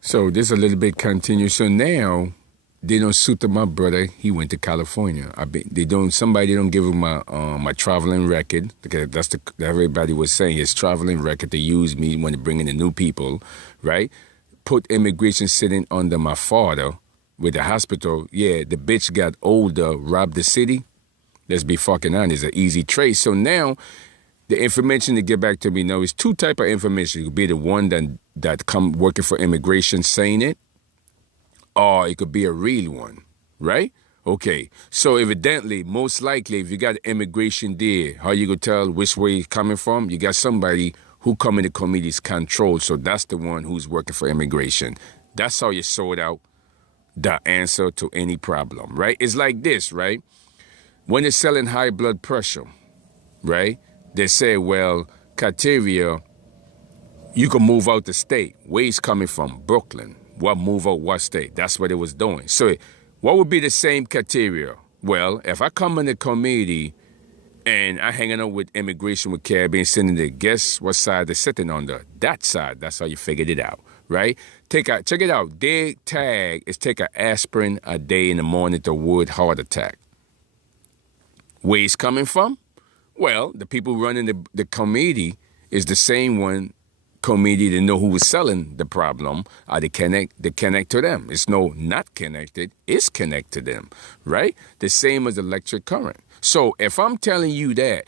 So this a little bit continuous. So now they don't suit my brother. He went to California. They don't. Somebody don't give him my traveling record. Because everybody was saying his traveling record to use me when they bring in the new people, right? Put immigration sitting under my father with the hospital. Yeah, the bitch got older, robbed the city. Let's be fucking honest. It's an easy trace. So now the information to get back to me now is two type of information. It could be the one that come working for immigration saying it, or it could be a real one, right? Okay, so evidently, most likely, if you got immigration there, how you gonna tell which way it's coming from? You got somebody who come in the committee's control, so that's the one who's working for immigration. That's how you sort out the answer to any problem, right? It's like this, right? When they're selling high blood pressure, right? They say, well, criteria, you can move out the state. Where it's coming from? Brooklyn. What move out what state? That's what it was doing. So what would be the same criteria? Well, if I come in the committee and I hanging out with immigration with Caribbean sitting there, guess what side they're sitting on? That side. That's how you figured it out, right? Check it out. Their tag is take an aspirin a day in the morning to avoid heart attack. Where it's coming from? Well, the people running the committee is the same one committee to know who was selling the problem. They connect to them. It's no not connected. It's connected to them, right? The same as electric current. So if I'm telling you that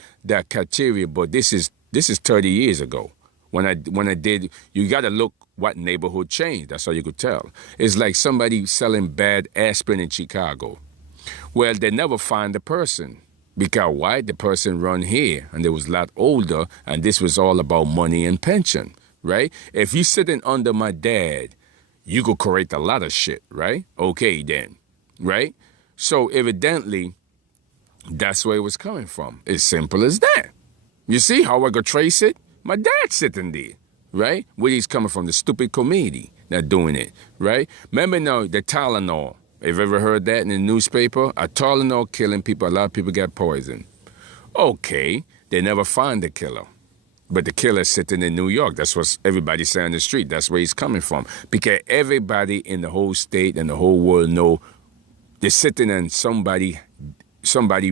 criteria, but this is 30 years ago when I did, you got to look what neighborhood changed. That's how you could tell. It's like somebody selling bad aspirin in Chicago. Well, they never find the person. Because why? The person run here, and they was a lot older, and this was all about money and pension, right? If you sitting under my dad, you could correct a lot of shit, right? Okay then, right? So evidently, that's where it was coming from. It's simple as that. You see how I could trace it? My dad's sitting there, right? Where he's coming from, the stupid committee that doing it, right? Remember now, the Tylenol. Have you ever heard that in the newspaper? A Tylenol killing people. A lot of people got poisoned. Okay, they never find the killer. But the killer's sitting in New York. That's what everybody's saying on the street. That's where he's coming from. Because everybody in the whole state and the whole world know they're sitting in somebody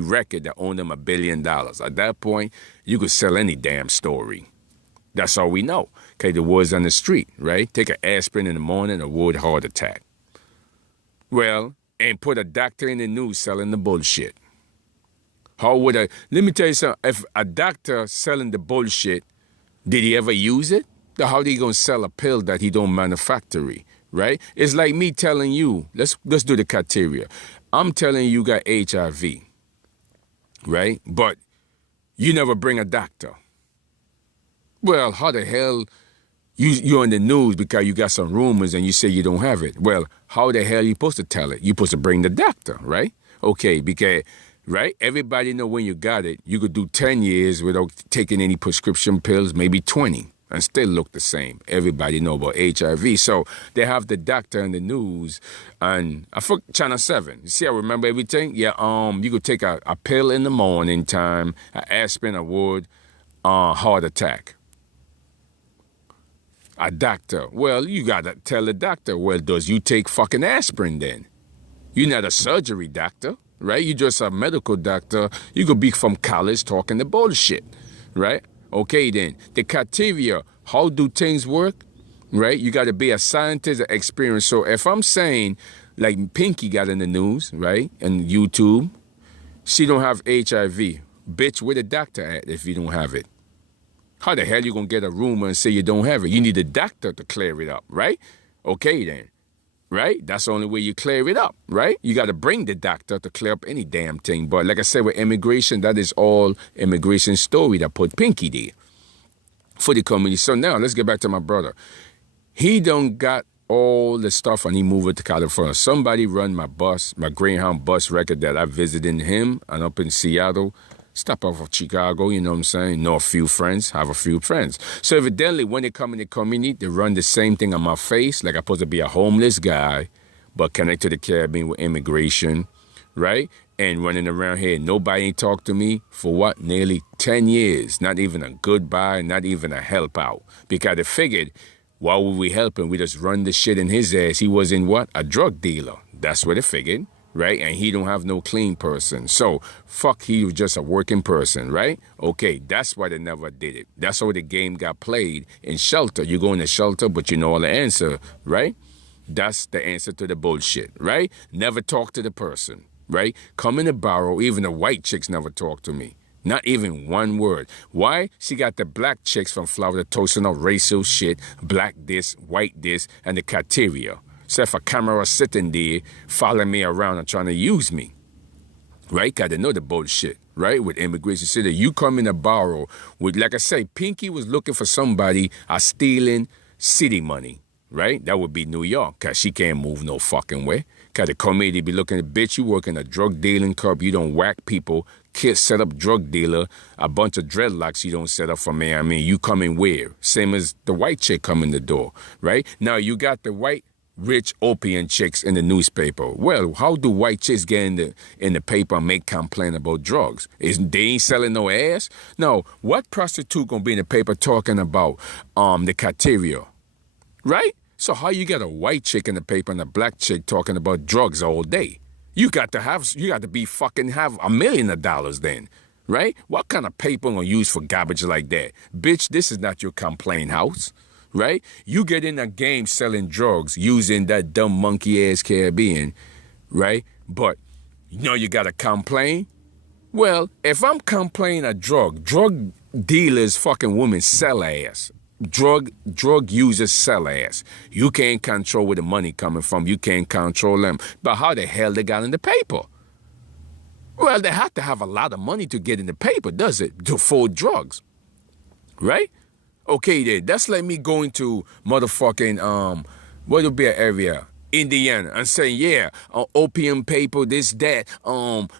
record that owned them $1 billion. At that point, you could sell any damn story. That's all we know. Okay, the word's on the street, right? Take an aspirin in the morning, avoid heart attack. Well, and put a doctor in the news selling the bullshit. Let me tell you something. If a doctor selling the bullshit, did he ever use it? How he gonna sell a pill that he don't manufacture, right? It's like me telling you, let's do the criteria. I'm telling you got HIV, right? But you never bring a doctor. Well, how the hell you're in the news because you got some rumors and you say you don't have it? Well, how the hell you supposed to tell it? You're supposed to bring the doctor, right? Okay, because, right, everybody know when you got it, you could do 10 years without taking any prescription pills, maybe 20, and still look the same. Everybody know about HIV. So they have the doctor in the news, and I forgot Channel 7. You see, I remember everything? Yeah, you could take a pill in the morning time, an aspirin, a word, heart attack. A doctor. Well, you got to tell the doctor, well, does you take fucking aspirin then? You're not a surgery doctor, right? You're just a medical doctor. You could be from college talking the bullshit, right? Okay, then. The criteria, how do things work, right? You got to be a scientist, an experience. So if I'm saying, like Pinky got in the news, right, and YouTube, she don't have HIV. Bitch, where the doctor at if you don't have it? How the hell you gonna get a rumor and say you don't have it? You need a doctor to clear it up, right? Okay then, right? That's the only way you clear it up, right? You got to bring the doctor to clear up any damn thing. But like I said, with immigration, that is all immigration story that put Pinky there for the community. So now let's get back to my brother. He done got all the stuff and he moved it to California. Somebody run my Greyhound bus record that I visited him and up in Seattle. Stop off of Chicago, you know what I'm saying? Know a few friends, have a few friends. So evidently, when they come in the community, they run the same thing on my face, like I'm supposed to be a homeless guy, but connect to the Caribbean with immigration, right? And running around here, nobody ain't talked to me for what? Nearly 10 years. Not even a goodbye, not even a help out. Because they figured Why would we help him? We just run the shit in his ass. He was in what? A drug dealer. That's what they figured, right? And he don't have no clean person. So, fuck, he was just a working person, right? Okay, that's why they never did it. That's how the game got played in shelter. You go in the shelter, but you know all the answer, right? That's the answer to the bullshit, right? Never talk to the person, right? Come in the barrel. Even the white chicks never talk to me. Not even one word. Why? She got the black chicks from Florida toasting up racial shit, black this, white this, and the criteria. So if a camera sitting there following me around and trying to use me, right? Got to know the bullshit, right? With immigration city, you come in a barrel with, like I say, Pinky was looking for somebody stealing city money, right? That would be New York, because she can't move no fucking way. Because the committee be looking at, bitch, you work in a drug dealing club, you don't whack people, kids set up drug dealer, a bunch of dreadlocks you don't set up for me. I mean, you come in where? Same as the white chick come in the door, right? Now, you got the white rich opium chicks in the newspaper. Well, how do white chicks get in the paper and make complaint about drugs? They ain't selling no ass? No, what prostitute gonna be in the paper talking about the criteria, right? So how you get a white chick in the paper and a black chick talking about drugs all day? You got to have $1 million then, right? What kind of paper gonna use for garbage like that? Bitch, this is not your complaint house, right? You get in a game selling drugs using that dumb monkey ass Caribbean, right? But you know you gotta complain? Well, if I'm complaining a drug dealers fucking women sell ass. Drug users sell ass. You can't control where the money coming from. You can't control them. But how the hell they got in the paper? Well, they have to have a lot of money to get in the paper, does it? To afford drugs, right? Okay, then that's like me going to motherfucking what would be an area? Indiana, and saying, yeah, opium paper, this, that,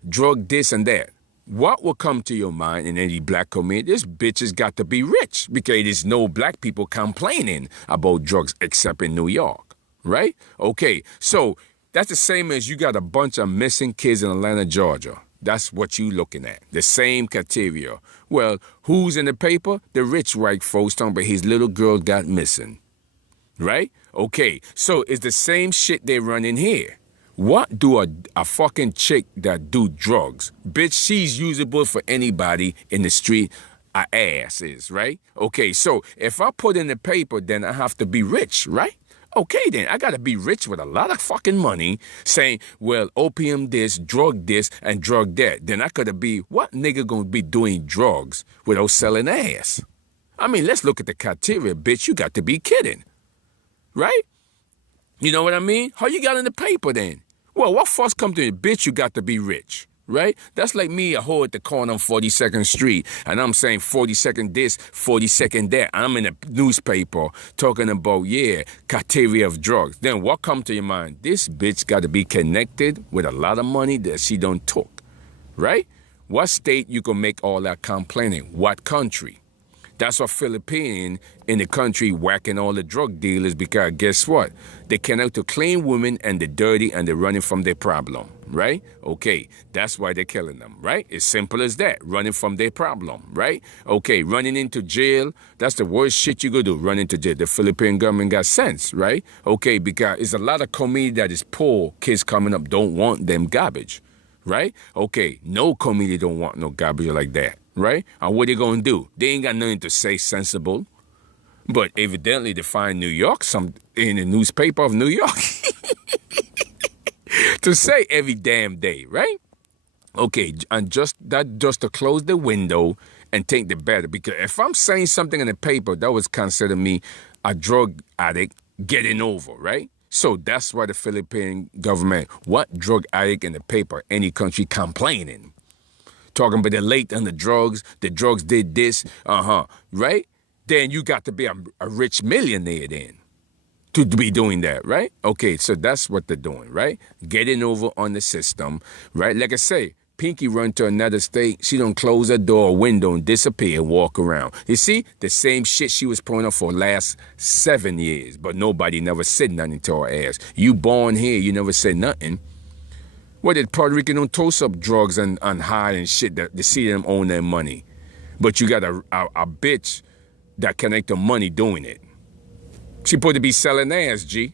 drug this and that. What will come to your mind in any black community? This bitch has got to be rich, because there's no black people complaining about drugs except in New York, right? Okay, so that's the same as you got a bunch of missing kids in Atlanta, Georgia. That's what you looking at, the same criteria. Well, who's in the paper? The rich white folks talking about his little girl got missing, right? Okay, so it's the same shit they run in here. What do a fucking chick that do drugs? Bitch, she's usable for anybody in the street. A ass is, right? Okay, so if I put in the paper, then I have to be rich, right? Okay, then I gotta be rich with a lot of fucking money saying, well, opium this, drug this, and drug that. Then I could be, what nigga gonna be doing drugs without selling ass? I mean, let's look at the criteria, bitch. You got to be kidding, right? You know what I mean? How you got in the paper then? Well, what first come to you? Bitch, you got to be rich, right? That's like me, a hoe at the corner on 42nd Street, and I'm saying 42nd this, 42nd that. I'm in a newspaper talking about, yeah, criteria of drugs. Then what come to your mind? This bitch got to be connected with a lot of money that she don't took, right? What state you can make all that complaining? What country? That's a Philippine in the country whacking all the drug dealers, because guess what? They cannot to clean women and the dirty, and they're running from their problem, right? Okay, that's why they're killing them, right? It's simple as that, running from their problem, right? Okay, running into jail, that's the worst shit you could do, run into jail. The Philippine government got sense, right? Okay, because it's a lot of community that is poor, kids coming up don't want them garbage, right? Okay, no community don't want no garbage like that. Right? And what they gonna do? They ain't got nothing to say sensible. But evidently they find New York in the newspaper of New York to say every damn day, right? Okay, and just to close the window and take the better. Because if I'm saying something in the paper, that was considered me a drug addict getting over, right? So that's why the Philippine government, what drug addict in the paper, any country complaining? Talking about the late on the drugs did this, right? Then you got to be a rich millionaire then to be doing that, right? Okay, so that's what they're doing, right? Getting over on the system, right? Like I say, Pinky run to another state, she don't close her door or window and disappear and walk around. You see, the same shit she was pulling up for last 7 years, but nobody never said nothing to her ass. You born here, you never said nothing. What did Puerto Rican don't toast up drugs and hide and shit that they see them own their money. But you got a bitch that connect the money doing it. She supposed to be selling ass, G.